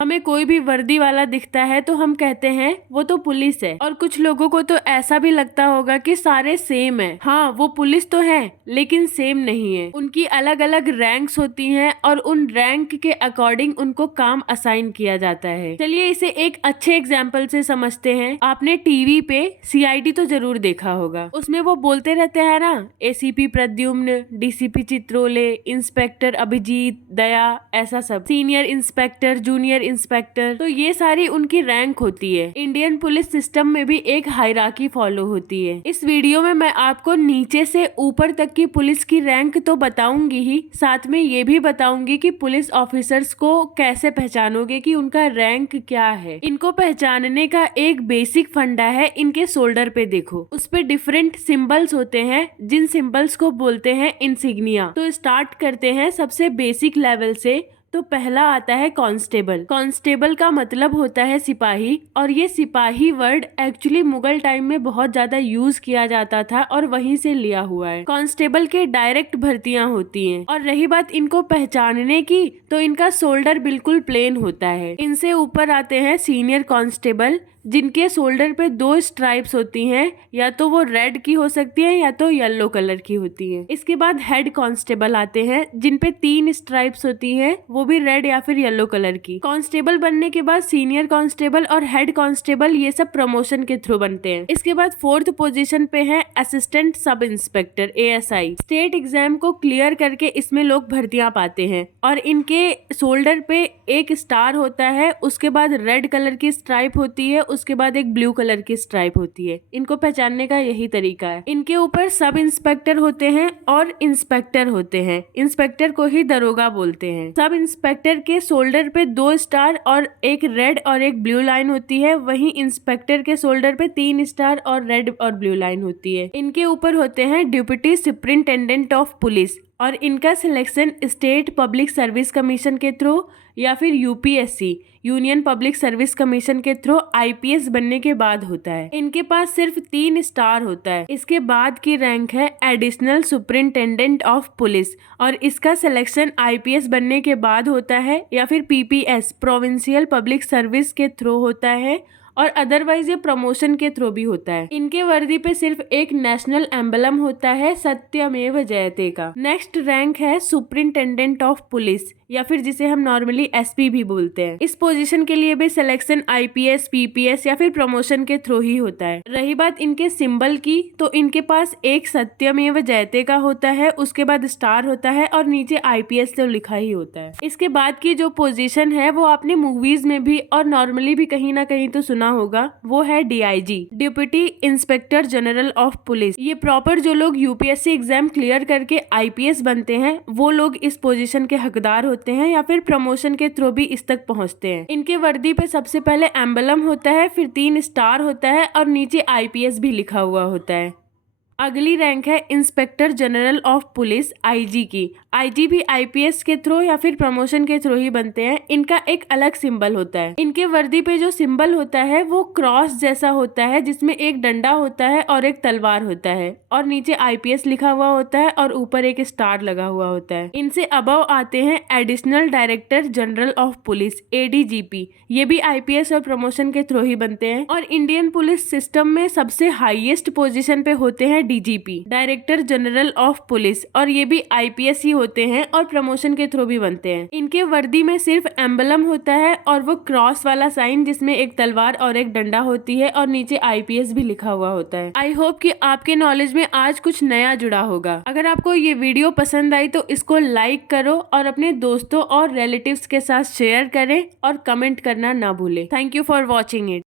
हमें कोई भी वर्दी वाला दिखता है तो हम कहते हैं वो तो पुलिस है। और कुछ लोगों को तो ऐसा भी लगता होगा कि सारे सेम है। हाँ, वो पुलिस तो है लेकिन सेम नहीं है। उनकी अलग अलग रैंक्स होती हैं और उन रैंक के अकॉर्डिंग उनको काम असाइन किया जाता है। चलिए इसे एक अच्छे एग्जाम्पल से समझते हैं। आपने टीवी पे सीआईडी तो जरूर देखा होगा। उसमें वो बोलते रहते हैं ना, ACP Pradyuman, DCP Chitrole, inspector Abhijeet, Daya, ऐसा सब, सीनियर इंस्पेक्टर, जूनियर इंस्पेक्टर। तो ये सारी उनकी रैंक होती है। इंडियन पुलिस सिस्टम में भी एक हायरार्की फॉलो होती है। इस वीडियो में मैं आपको नीचे से ऊपर तक की पुलिस की रैंक तो बताऊंगी ही, साथ में ये भी बताऊंगी कि पुलिस ऑफिसर्स को कैसे पहचानोगे कि उनका रैंक क्या है। इनको पहचानने का एक बेसिक फंडा है, इनके शोल्डर पे देखो, उस पे डिफरेंट सिंबल्स होते हैं जिन सिंबल्स को बोलते हैं इंसिग्निया। तो स्टार्ट करते हैं सबसे बेसिक लेवल से। तो पहला आता है कांस्टेबल। कांस्टेबल का मतलब होता है सिपाही, और ये सिपाही वर्ड एक्चुअली मुगल टाइम में बहुत ज्यादा यूज किया जाता था और वहीं से लिया हुआ है। कांस्टेबल के डायरेक्ट भर्तियां होती हैं। और रही बात इनको पहचानने की, तो इनका शोल्डर बिल्कुल प्लेन होता है। इनसे ऊपर आते हैं सीनियर कांस्टेबल, जिनके शोल्डर पे 2 स्ट्राइप्स होती हैं, या तो वो रेड की हो सकती है या तो येलो कलर की होती है। इसके बाद हेड कांस्टेबल आते हैं, जिन पे 3 स्ट्राइप्स होती हैं, वो भी रेड या फिर येलो कलर की। कांस्टेबल बनने के बाद सीनियर कांस्टेबल और हेड कांस्टेबल ये सब प्रमोशन के थ्रू बनते हैं। इसके बाद 4th पोजीशन पे है assistant sub inspector, ASI. State exam को क्लियर करके इसमें लोग भर्तियां पाते हैं, और इनके शोल्डर पे एक स्टार होता है, उसके बाद रेड कलर की स्ट्राइप होती है, उसके बाद एक ब्लू कलर की स्ट्राइप होती है। इनको पहचानने का यही तरीका है। इनके ऊपर सब इंस्पेक्टर होते हैं और इंस्पेक्टर होते हैं। इंस्पेक्टर को ही दरोगा बोलते हैं। सब इंस्पेक्टर के शोल्डर पे 2 स्टार और एक रेड और एक ब्लू लाइन होती है, वहीं इंस्पेक्टर के शोल्डर पे 3 स्टार और रेड और ब्लू लाइन होती है। इनके ऊपर होते हैं डिप्टी सुप्रिंटेंडेंट ऑफ पुलिस, और इनका selection state public service commission के थ्रू या फिर UPSC, union public service commission के थ्रू आईपीएस बनने के बाद होता है। इनके पास सिर्फ 3 स्टार होता है। इसके बाद की रैंक है एडिशनल सुपरिंटेंडेंट ऑफ पुलिस, और इसका सिलेक्शन आईपीएस बनने के बाद होता है या फिर पीपीएस, प्रोविंशियल पब्लिक सर्विस के थ्रू होता है, और अदरवाइज ये प्रमोशन के थ्रू भी होता है। इनके वर्दी पे सिर्फ एक नेशनल एम्बलम होता है, सत्यमेव जयते का। नेक्स्ट रैंक है सुपरिंटेंडेंट ऑफ पुलिस, या फिर जिसे हम नॉर्मली एसपी भी बोलते हैं। इस पोजीशन के लिए भी सिलेक्शन आईपीएस, पीपीएस या फिर प्रमोशन के थ्रू ही होता है। रही बात इनके सिंबल की, तो इनके पास एक सत्यमेव जयते का होता है, उसके बाद स्टार होता है और नीचे आईपीएस तो लिखा ही होता है। इसके बाद की जो पोजीशन है वो आपने मूवीज में भी और नॉर्मली भी कहीं ना कहीं तो सुना होगा, वो है DIG, deputy inspector general of police. ये प्रॉपर जो लोग यूपीएससी एग्जाम क्लियर करके आईपीएस बनते हैं, वो लोग इस पोजीशन के हकदार होते हैं, या फिर प्रमोशन के थ्रू भी इस तक पहुंचते हैं। इनके वर्दी पे सबसे पहले एम्बलम होता है, फिर 3 स्टार होता है और नीचे आईपीएस भी लिखा हुआ होता है। अगली रैंक है inspector general of police, IG की। आईजी भी आईपीएस के थ्रू या फिर प्रमोशन के थ्रू ही बनते हैं। इनका एक अलग सिंबल होता है। इनके वर्दी पे जो सिंबल होता है वो क्रॉस जैसा होता है, जिसमें एक डंडा होता है और एक तलवार होता है, और नीचे आईपीएस लिखा हुआ होता है और ऊपर एक स्टार लगा हुआ होता है। इनसे अबव आते हैं additional director general of police, ADGP. ये भी आईपीएस और प्रमोशन के थ्रू ही बनते हैं। और इंडियन पुलिस सिस्टम में सबसे हाईएस्ट पोजीशन पे होते हैं DGP, director general of police, और ये भी आईपीएस ही होते हैं और प्रमोशन के थ्रू भी बनते हैं। इनके वर्दी में सिर्फ एम्बलम होता है और वो क्रॉस वाला साइन, जिसमें एक तलवार और एक डंडा होती है, और नीचे आईपीएस भी लिखा हुआ होता है। आई होप कि आपके नॉलेज में आज कुछ नया जुड़ा होगा। अगर आपको ये वीडियो पसंद आई तो इसको लाइक करो और अपने दोस्तों और रिलेटिव्स के साथ शेयर करें, और कमेंट करना ना भूलें। Thank you for watching it.